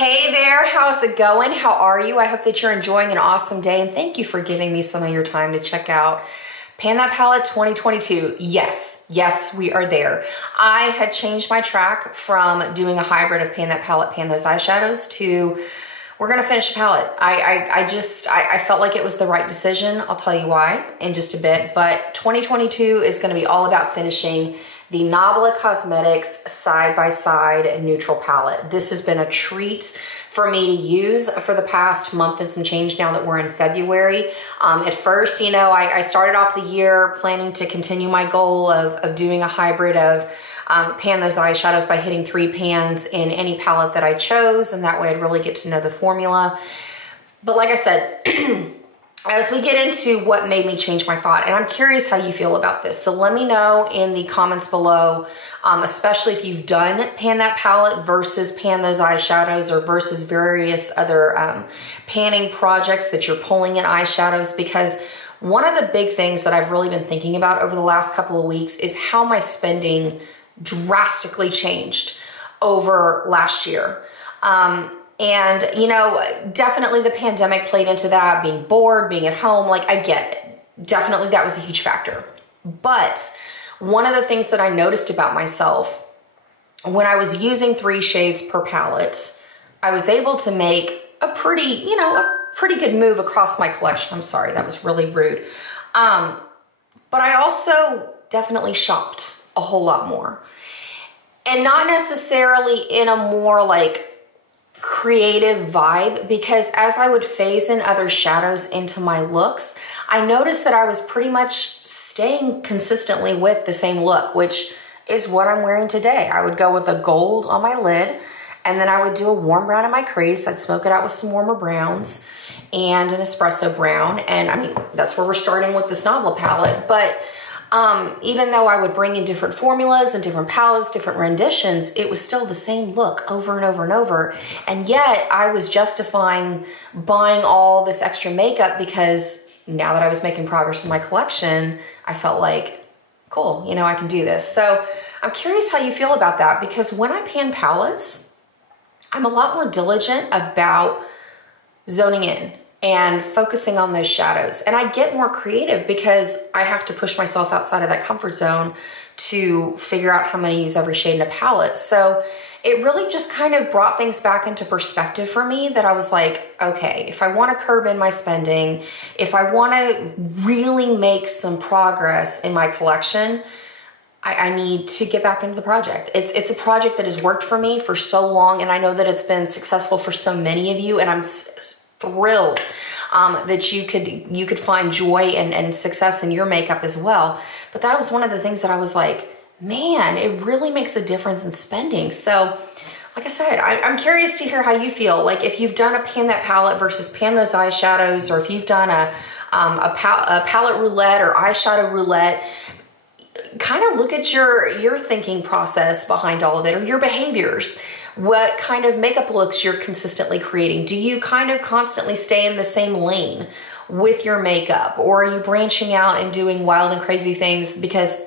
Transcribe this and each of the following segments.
Hey there, how's it going? How are you? I hope that you're enjoying an awesome day, and thank you for giving me some of your time to check out Pan That Palette 2022. Yes, we are there. I had changed my track from doing a hybrid of Pan That Palette, Pan Those Eyeshadows to we're gonna finish a palette. I felt like it was the right decision. I'll tell you why in just a bit, but 2022 is gonna be all about finishing the Nabla Cosmetics Side by Side Neutral Palette. This has been a treat for me to use for the past month and some change now that we're in February. At first, you know, I started off the year planning to continue my goal of doing a hybrid of pan those eyeshadows by hitting 3 pans in any palette that I chose, and that way I'd really get to know the formula. But like I said, as we get into what made me change my thought, and I'm curious how you feel about this, so let me know in the comments below, especially if you've done Pan That Palette versus Pan Those Eyeshadows or versus various other panning projects that you're pulling in eyeshadows, because one of the big things that I've really been thinking about over the last couple of weeks is how my spending drastically changed over last year. And, you know, definitely the pandemic played into that, being bored, being at home, like I get it. Definitely that was a huge factor. But one of the things that I noticed about myself, when I was using 3 shades per palette, I was able to make a pretty good move across my collection. I'm sorry, that was really rude. But I also definitely shopped a whole lot more. And not necessarily in a more like creative vibe, because as I would phase in other shadows into my looks, I noticed that I was pretty much staying consistently with the same look, which is what I'm wearing today. I would go with a gold on my lid, and then I would do a warm brown in my crease. I'd smoke it out with some warmer browns and an espresso brown. And I mean, that's where we're starting with this Nabla palette. But even though I would bring in different formulas and different palettes, different renditions, it was still the same look over and over and over. And yet I was justifying buying all this extra makeup because now that I was making progress in my collection, I felt like, cool, you know, I can do this. So I'm curious how you feel about that, because when I pan palettes, I'm a lot more diligent about zoning in and focusing on those shadows. And I get more creative because I have to push myself outside of that comfort zone to figure out how I'm gonna use every shade in a palette. So it really just kind of brought things back into perspective for me, that I was like, okay, if I wanna curb in my spending, if I wanna really make some progress in my collection, I need to get back into the project. It's a project that has worked for me for so long, and I know that it's been successful for so many of you, and I'm thrilled that you could find joy and success in your makeup as well. But that was one of the things that I was like, man, it really makes a difference in spending. So like I said, I'm curious to hear how you feel. Like if you've done a Pan That Palette versus Pan Those Eyeshadows, or if you've done a palette roulette or eyeshadow roulette, kind of look at your thinking process behind all of it, or your behaviors. What kind of makeup looks you're consistently creating? Do you kind of constantly stay in the same lane with your makeup, or are you branching out and doing wild and crazy things? Because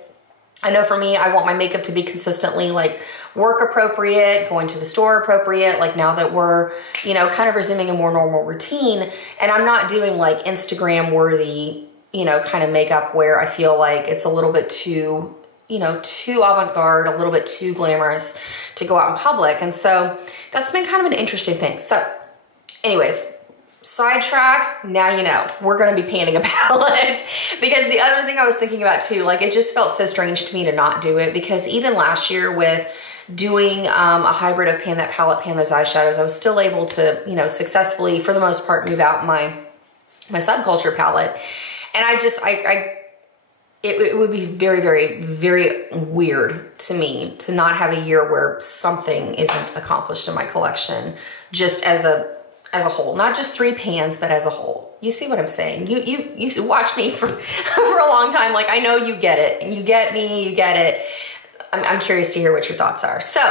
I know for me, I want my makeup to be consistently like work appropriate, going to the store appropriate, like now that we're, you know, kind of resuming a more normal routine, and I'm not doing like Instagram worthy, you know, kind of makeup where I feel like it's a little bit too, you know, too avant-garde, a little bit too glamorous to go out in public. And so that's been kind of an interesting thing. So anyways, sidetrack, now you know, we're gonna be panning a palette. Because the other thing I was thinking about too, like it just felt so strange to me to not do it, because even last year with doing a hybrid of Pan That Palette, Pan Those Eyeshadows, I was still able to, you know, successfully, for the most part, move out my Subculture palette. And it would be very, very, very weird to me to not have a year where something isn't accomplished in my collection, just as a whole, not just 3 pans, but as a whole. You see what I'm saying? You watch me for a long time. Like I know you get it, you get me, you get it. I'm curious to hear what your thoughts are. So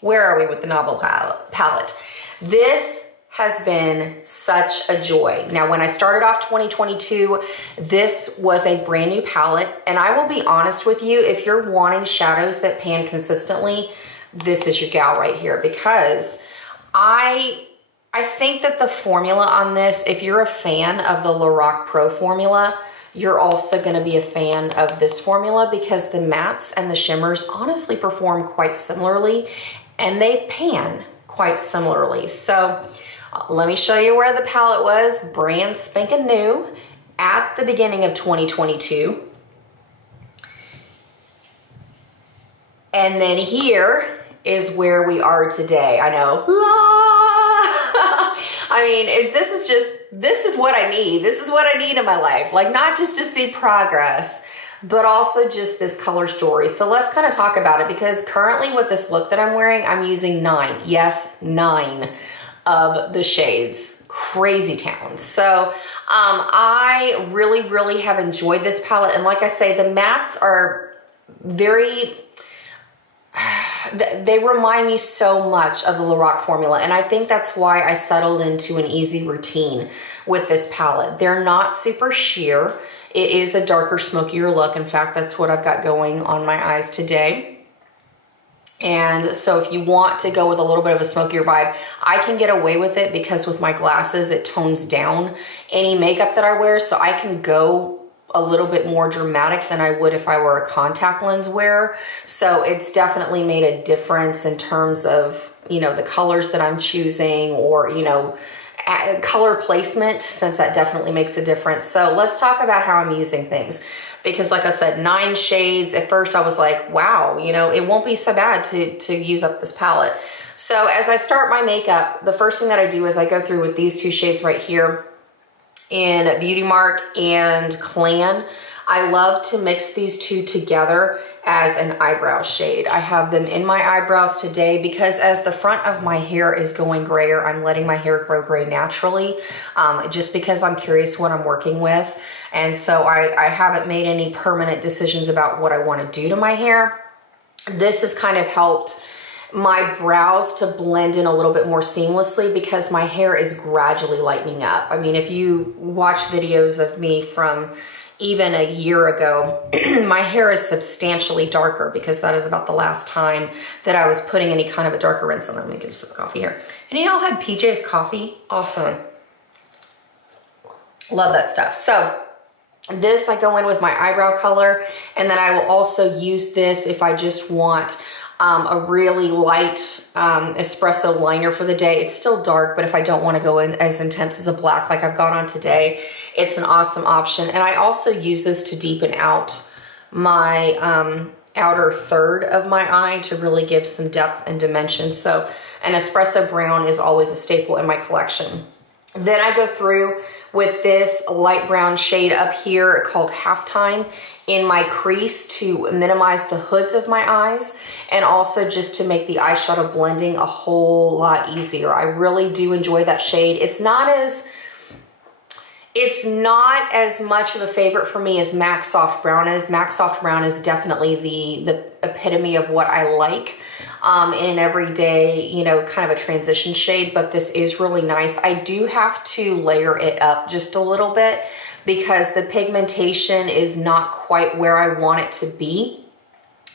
where are we with the Nabla palette? This has been such a joy. Now, when I started off 2022, this was a brand new palette, and I will be honest with you, if you're wanting shadows that pan consistently, this is your gal right here, because I think that the formula on this, if you're a fan of the Lorac Pro formula, you're also going to be a fan of this formula because the mattes and the shimmers honestly perform quite similarly and they pan quite similarly. So let me show you where the palette was brand spanking new at the beginning of 2022. And then here is where we are today. I know. I mean, this is what I need. This is what I need in my life. Like, not just to see progress, but also just this color story. So let's kind of talk about it, because currently with this look that I'm wearing, I'm using 9. Yes, 9 of the shades. Crazy town. So I really have enjoyed this palette. And like I say, the mattes are they remind me so much of the Lorac formula, and I think that's why I settled into an easy routine with this palette. They're not super sheer. It is a darker, smokier look. In fact, that's what I've got going on my eyes today. And so if you want to go with a little bit of a smokier vibe, I can get away with it because with my glasses, it tones down any makeup that I wear, so I can go a little bit more dramatic than I would if I were a contact lens wearer. So it's definitely made a difference in terms of, you know, the colors that I'm choosing, or, you know, color placement, since that definitely makes a difference. So let's talk about how I'm using things, because like I said, 9 shades. At first I was like, wow, you know, it won't be so bad to use up this palette. So as I start my makeup, the first thing that I do is I go through with these 2 shades right here in Beauty Mark and Clan. I love to mix these 2 together as an eyebrow shade. I have them in my eyebrows today because as the front of my hair is going grayer, I'm letting my hair grow gray naturally, just because I'm curious what I'm working with. And so I haven't made any permanent decisions about what I want to do to my hair. This has kind of helped my brows to blend in a little bit more seamlessly because my hair is gradually lightening up. I mean, if you watch videos of me from even a year ago, my hair is substantially darker because that is about the last time that I was putting any kind of a darker rinse on. Let me get a sip of coffee here. Any of y'all had PJ's coffee? Awesome. Love that stuff. So this, I go in with my eyebrow color, and then I will also use this if I just want a really light espresso liner for the day. It's still dark, but if I don't want to go in as intense as a black like I've got on today, it's an awesome option. And I also use this to deepen out my outer third of my eye to really give some depth and dimension. So an espresso brown is always a staple in my collection. Then I go through with this light brown shade up here called Halftime in my crease to minimize the hoods of my eyes, and also just to make the eyeshadow blending a whole lot easier. I really do enjoy that shade. It's not as much of a favorite for me as MAC Soft Brown is. MAC Soft Brown is definitely the epitome of what I like in an everyday, you know, kind of a transition shade, but this is really nice. I do have to layer it up just a little bit because the pigmentation is not quite where I want it to be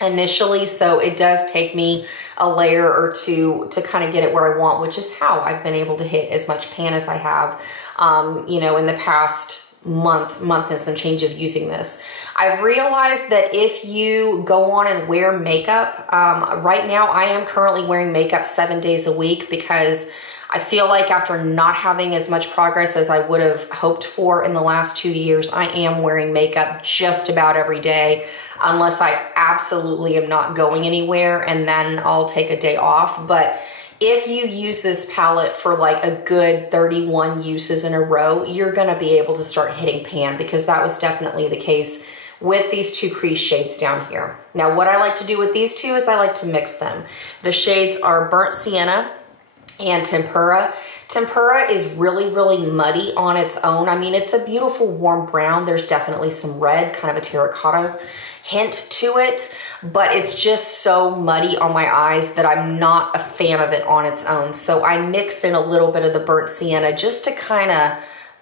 initially, so it does take me a layer or 2 to kind of get it where I want, which is how I've been able to hit as much pan as I have, you know, in the past month and some change of using this. I've realized that if you go on and wear makeup, right now I am currently wearing makeup 7 days a week because I feel like after not having as much progress as I would have hoped for in the last 2 years, I am wearing makeup just about every day, unless I absolutely am not going anywhere, and then I'll take a day off. But if you use this palette for like a good 31 uses in a row, you're gonna be able to start hitting pan, because that was definitely the case with these 2 crease shades down here. Now, what I like to do with these 2 is I like to mix them. The shades are Burnt Sienna and Tempura. Tempura is really muddy on its own. I mean, it's a beautiful warm brown. There's definitely some red, kind of a terracotta hint to it, but it's just so muddy on my eyes that I'm not a fan of it on its own. So I mix in a little bit of the Burnt Sienna just to kind of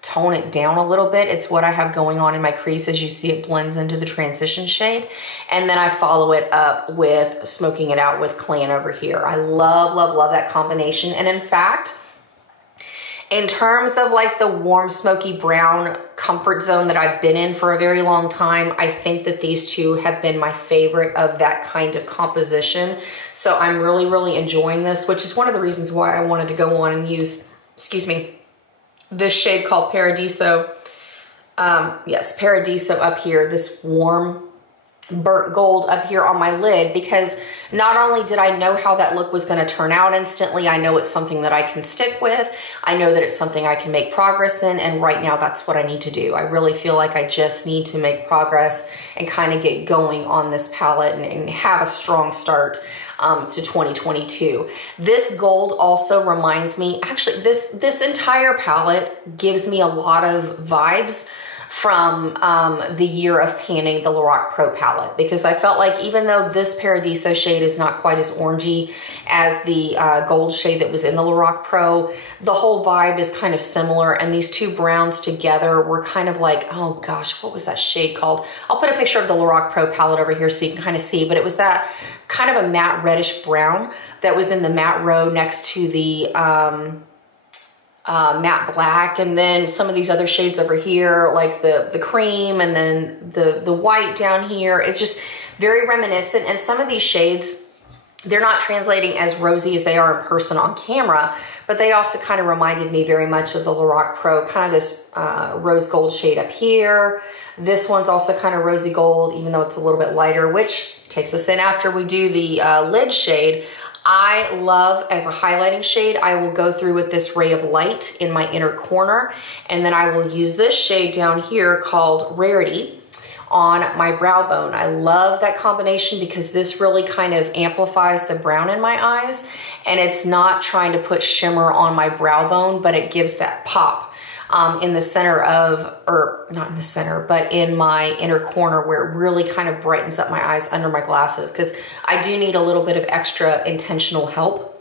tone it down a little bit. It's what I have going on in my crease. As you see, it blends into the transition shade. And then I follow it up with smoking it out with Clan over here. I love, love, love that combination. And in fact, in terms of like the warm, smoky brown comfort zone that I've been in for a very long time, I think that these two have been my favorite of that kind of composition. So I'm really, really enjoying this, which is one of the reasons why I wanted to go on and use, excuse me, this shade called Paradiso. Yes, Paradiso up here, this warm burnt gold up here on my lid, because not only did I know how that look was going to turn out instantly, I know it's something that I can stick with. I know that it's something I can make progress in, and right now that's what I need to do. I really feel like I just need to make progress and kind of get going on this palette and have a strong start to 2022. This gold also reminds me, actually this entire palette gives me a lot of vibes from the year of panning the Lorac Pro palette, because I felt like even though this Paradiso shade is not quite as orangey as the gold shade that was in the Lorac Pro, the whole vibe is kind of similar, and these two browns together were kind of like, oh gosh, what was that shade called? I'll put a picture of the Lorac Pro palette over here so you can kind of see, but it was that kind of a matte reddish brown that was in the matte row next to the matte black, and then some of these other shades over here, like the cream, and then the white down here. It's just very reminiscent, and some of these shades, they're not translating as rosy as they are in person on camera, but they also kind of reminded me very much of the Lorac Pro, kind of this rose gold shade up here. This one's also kind of rosy gold, even though it's a little bit lighter, which takes us in after we do the lid shade. I love, as a highlighting shade, I will go through with this Ray of Light in my inner corner, and then I will use this shade down here called Rarity on my brow bone. I love that combination because this really kind of amplifies the brown in my eyes, and it's not trying to put shimmer on my brow bone, but it gives that pop in the center of, or not in the center, but in my inner corner, where it really kind of brightens up my eyes under my glasses, because I do need a little bit of extra intentional help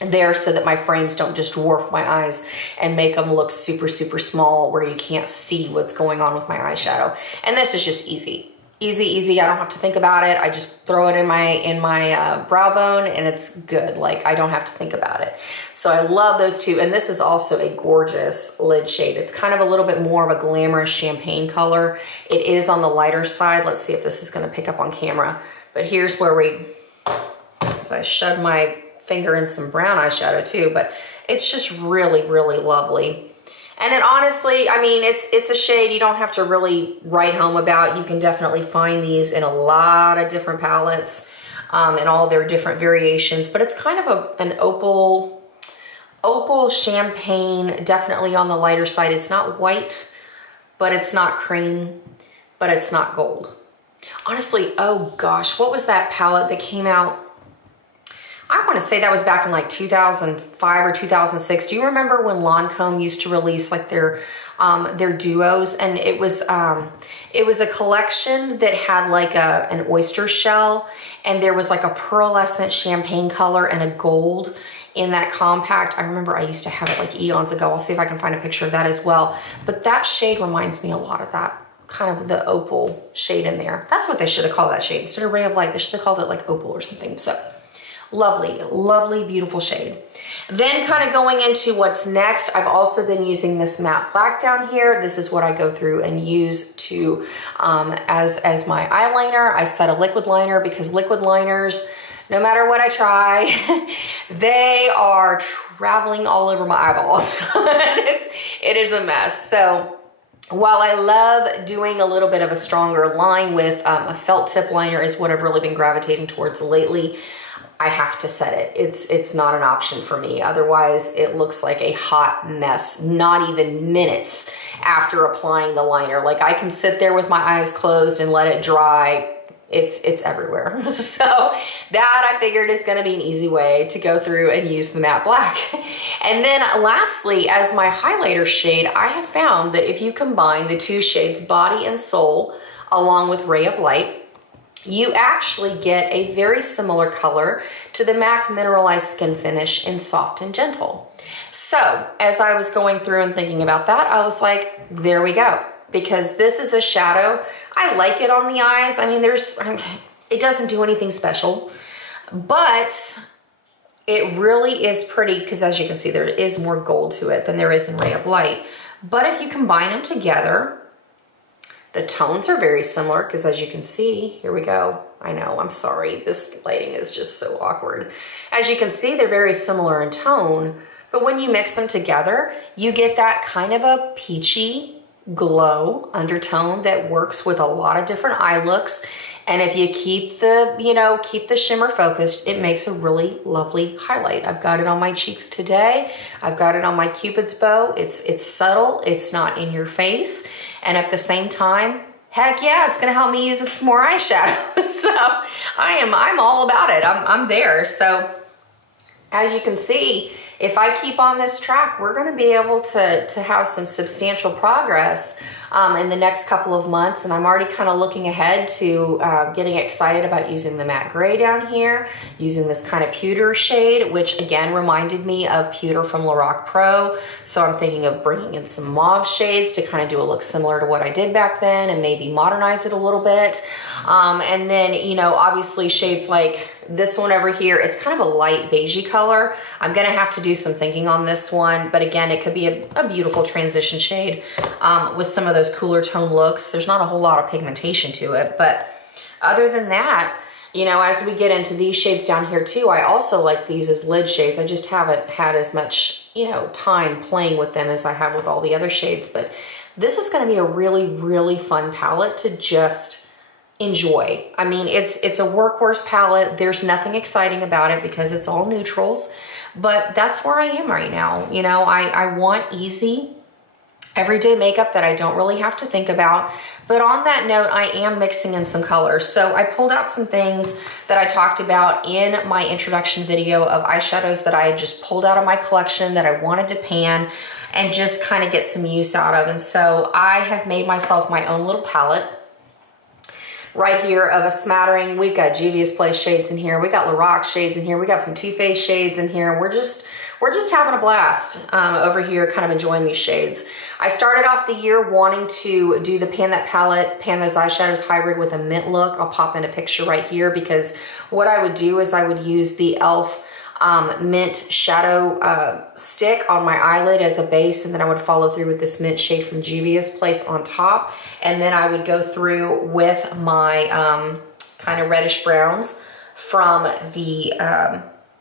there so that my frames don't just dwarf my eyes and make them look super, super small where you can't see what's going on with my eyeshadow. And this is just easy. Easy, easy. I don't have to think about it. I just throw it in my brow bone, and it's good. Like, I don't have to think about it. So I love those two. And this is also a gorgeous lid shade. It's kind of a little bit more of a glamorous champagne color. It is on the lighter side. Let's see if this is going to pick up on camera. But here's where so I shoved my finger in some brown eyeshadow too, but it's just really, really lovely. And it honestly, I mean, it's a shade you don't have to really write home about. You can definitely find these in a lot of different palettes and all their different variations. But it's kind of an opal champagne, definitely on the lighter side. It's not white, but it's not cream, but it's not gold. Honestly, oh gosh, what was that palette that came out? I want to say that was back in like 2005 or 2006. Do you remember when Lancome used to release like their duos? And it was a collection that had like an oyster shell, and there was like a pearlescent champagne color and a gold in that compact. I remember I used to have it like eons ago. I'll see if I can find a picture of that as well. But that shade reminds me a lot of that, kind of the opal shade in there. That's what they should have called that shade. Instead of Ray of Light, they should have called it like opal or something. So lovely, lovely, beautiful shade. Then kind of going into what's next, I've also been using this matte black down here. This is what I go through and use to as my eyeliner. I set a liquid liner because liquid liners, no matter what I try, they are traveling all over my eyeballs. It is a mess. So while I love doing a little bit of a stronger line with a felt tip liner is what I've really been gravitating towards lately, I have to set it. It's not an option for me. Otherwise, it looks like a hot mess, not even minutes after applying the liner. Like, I can sit there with my eyes closed and let it dry. It's everywhere. So that I figured is gonna be an easy way to go through and use the matte black. And then lastly, as my highlighter shade, I have found that if you combine the two shades Body and Soul along with Ray of Light, you actually get a very similar color to the MAC Mineralized Skin Finish in Soft and Gentle. So as I was going through and thinking about that, I was like, there we go. Because this is a shadow. I like it on the eyes. I mean, it doesn't do anything special, but it really is pretty because as you can see, there is more gold to it than there is in Ray of Light. But if you combine them together, the tones are very similar because as you can see, here we go. I know, I'm sorry. This lighting is just so awkward. As you can see, they're very similar in tone, but when you mix them together, you get that kind of a peachy glow undertone that works with a lot of different eye looks. And if you keep the shimmer focused, it makes a really lovely highlight. I've got it on my cheeks today. I've got it on my Cupid's bow. It's subtle, it's not in your face. And at the same time, heck yeah, it's gonna help me use some more eyeshadow. So I'm all about it, I'm there. So as you can see, if I keep on this track, we're gonna be able to have some substantial progress in the next couple of months. And I'm already kind of looking ahead to getting excited about using the matte gray down here, using this kind of pewter shade, which again reminded me of pewter from Lorac Pro. So I'm thinking of bringing in some mauve shades to kind of do a look similar to what I did back then and maybe modernize it a little bit. And then, you know, obviously shades like this one over here, it's kind of a light beigey color. I'm gonna have to do some thinking on this one, but again, it could be a beautiful transition shade with some of those cooler tone looks. There's not a whole lot of pigmentation to it, but other than that, you know, as we get into these shades down here too, I also like these as lid shades. I just haven't had as much, you know, time playing with them as I have with all the other shades, but this is gonna be a really, really fun palette to just enjoy. I mean, it's a workhorse palette. There's nothing exciting about it because it's all neutrals, but that's where I am right now. You know, I want easy, everyday makeup that I don't really have to think about. But on that note, I am mixing in some colors. So I pulled out some things that I talked about in my introduction video of eyeshadows that I had just pulled out of my collection that I wanted to pan and just kind of get some use out of. And so I have made myself my own little palette right here of a smattering. We've got Juvia's Place shades in here. We got Lorac shades in here. We got some Too Faced shades in here. And we're just having a blast over here, kind of enjoying these shades. I started off the year wanting to do the Pan That Palette, Pan Those Eyeshadows hybrid with a mint look. I'll pop in a picture right here because what I would do is I would use the e.l.f. Mint shadow stick on my eyelid as a base, and then I would follow through with this mint shade from Juvia's Place on top, and then I would go through with my kind of reddish browns from the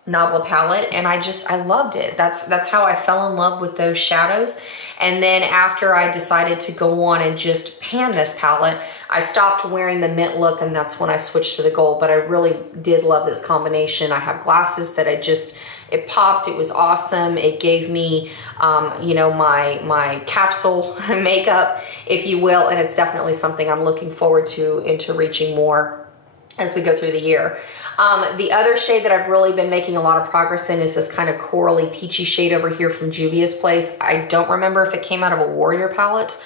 Nabla palette, and I loved it. That's how I fell in love with those shadows. And then after I decided to go on and just pan this palette, I stopped wearing the mint look, and that's when I switched to the gold. But I really did love this combination. I have glasses that it popped. It was awesome. It gave me, you know, my capsule makeup, if you will, and it's definitely something I'm looking forward to into reaching more as we go through the year. The other shade that I've really been making a lot of progress in is this kind of corally peachy shade over here from Juvia's Place. I don't remember if it came out of a Warrior palette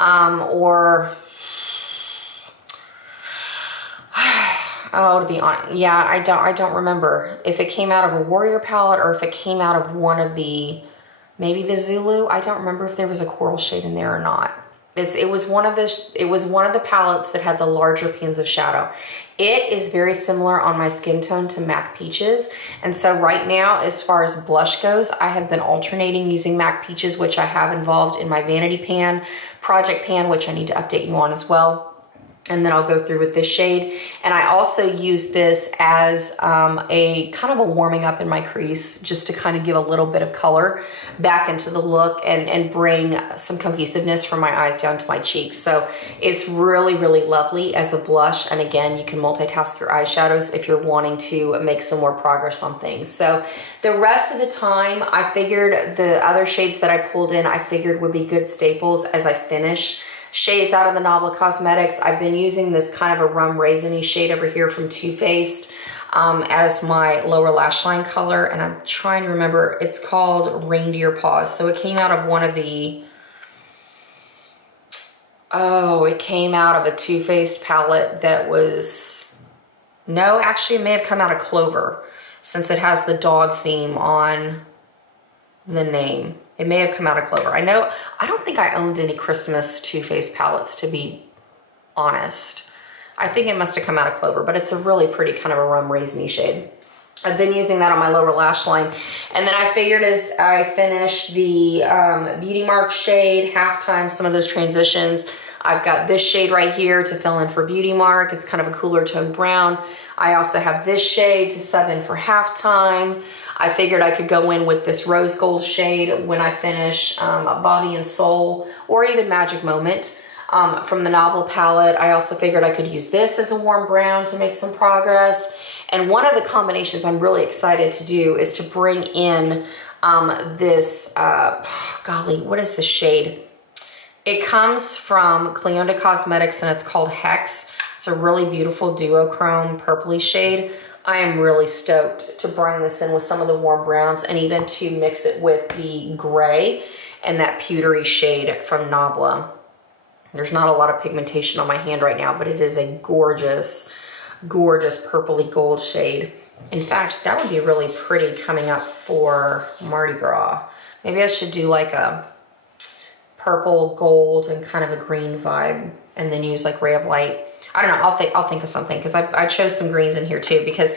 or... Oh, to be honest, yeah, I don't remember if it came out of a Warrior palette or if it came out of one of the, maybe the Zulu. I don't remember if there was a coral shade in there or not. It was one of the palettes that had the larger pans of shadow. It is very similar on my skin tone to MAC Peaches. And so right now, as far as blush goes, I have been alternating using MAC Peaches, which I have involved in my Vanity Pan, Project Pan, which I need to update you on as well. And then I'll go through with this shade. And I also use this as a kind of a warming up in my crease, just to kind of give a little bit of color back into the look and bring some cohesiveness from my eyes down to my cheeks. So it's really, really lovely as a blush. And again, you can multitask your eyeshadows if you're wanting to make some more progress on things. So the rest of the time, I figured the other shades that I pulled in, I figured would be good staples as I finish shades out of the Nabla Cosmetics. I've been using this kind of a rum raisiny shade over here from Too Faced as my lower lash line color, and I'm trying to remember, it's called Reindeer Paws. So it came out of one of the, it came out of a Too Faced palette that was No, actually it may have come out of Clover since it has the dog theme on the name. It may have come out of Clover. I don't think I owned any Christmas Too Faced palettes, to be honest. I think it must have come out of Clover, but it's a really pretty kind of a rum raisiny shade. I've been using that on my lower lash line. And then I figured as I finish the Beauty Mark shade, Halftime, some of those transitions, I've got this shade right here to fill in for Beauty Mark. It's kind of a cooler tone brown. I also have this shade to sub in for Halftime. I figured I could go in with this rose gold shade when I finish Body and Soul, or even Magic Moment from the Nabla palette. I also figured I could use this as a warm brown to make some progress. And one of the combinations I'm really excited to do is to bring in this, golly, what is the shade? It comes from Nabla Cosmetics and it's called Hex. It's a really beautiful duochrome purpley shade. I am really stoked to bring this in with some of the warm browns and even to mix it with the gray and that pewtery shade from Nabla. There's not a lot of pigmentation on my hand right now, but it is a gorgeous, gorgeous purpley gold shade. In fact, that would be really pretty coming up for Mardi Gras. Maybe I should do like a purple, gold, and kind of a green vibe, and then use like Ray of Light. I don't know, I'll think of something, because I chose some greens in here too, because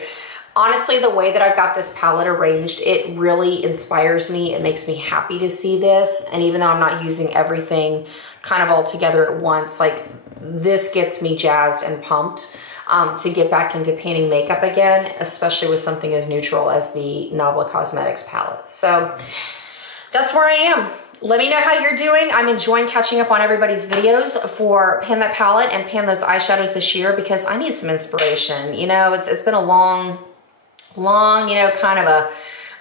honestly, the way that I've got this palette arranged, it really inspires me. It makes me happy to see this. And even though I'm not using everything kind of all together at once, like this gets me jazzed and pumped to get back into painting makeup again, especially with something as neutral as the Nabla Cosmetics palette. So that's where I am. Let me know how you're doing. I'm enjoying catching up on everybody's videos for Pan That Palette and pan those eyeshadows this year, because I need some inspiration. You know, it's been a long, you know, kind of a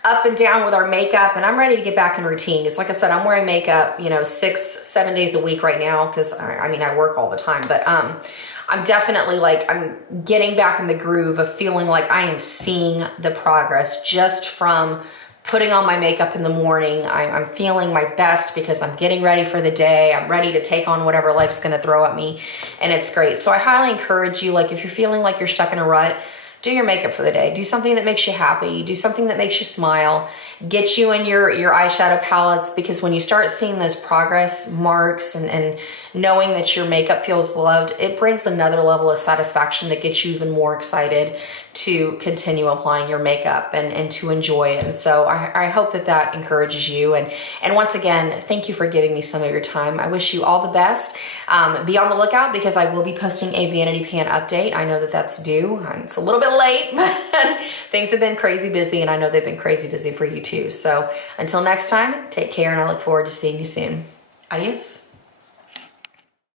up and down with our makeup, and I'm ready to get back in routine. It's like I said, I'm wearing makeup, you know, 6-7 days a week right now, because I mean, I work all the time, but I'm definitely like, I'm getting back in the groove of feeling like I am seeing the progress just from putting on my makeup in the morning. I'm feeling my best because I'm getting ready for the day. I'm ready to take on whatever life's gonna throw at me, and it's great. So I highly encourage you, like if you're feeling like you're stuck in a rut, do your makeup for the day. Do something that makes you happy. Do something that makes you smile. Get you in your eyeshadow palettes, because when you start seeing those progress marks and knowing that your makeup feels loved, it brings another level of satisfaction that gets you even more excited to continue applying your makeup and to enjoy it. And so I hope that that encourages you. And once again, thank you for giving me some of your time. I wish you all the best. Be on the lookout, because I will be posting a Vanity Pan update. I know that that's due. It's a little bit late, but things have been crazy busy, and I know they've been crazy busy for you too. So until next time, take care, and I look forward to seeing you soon. Adios.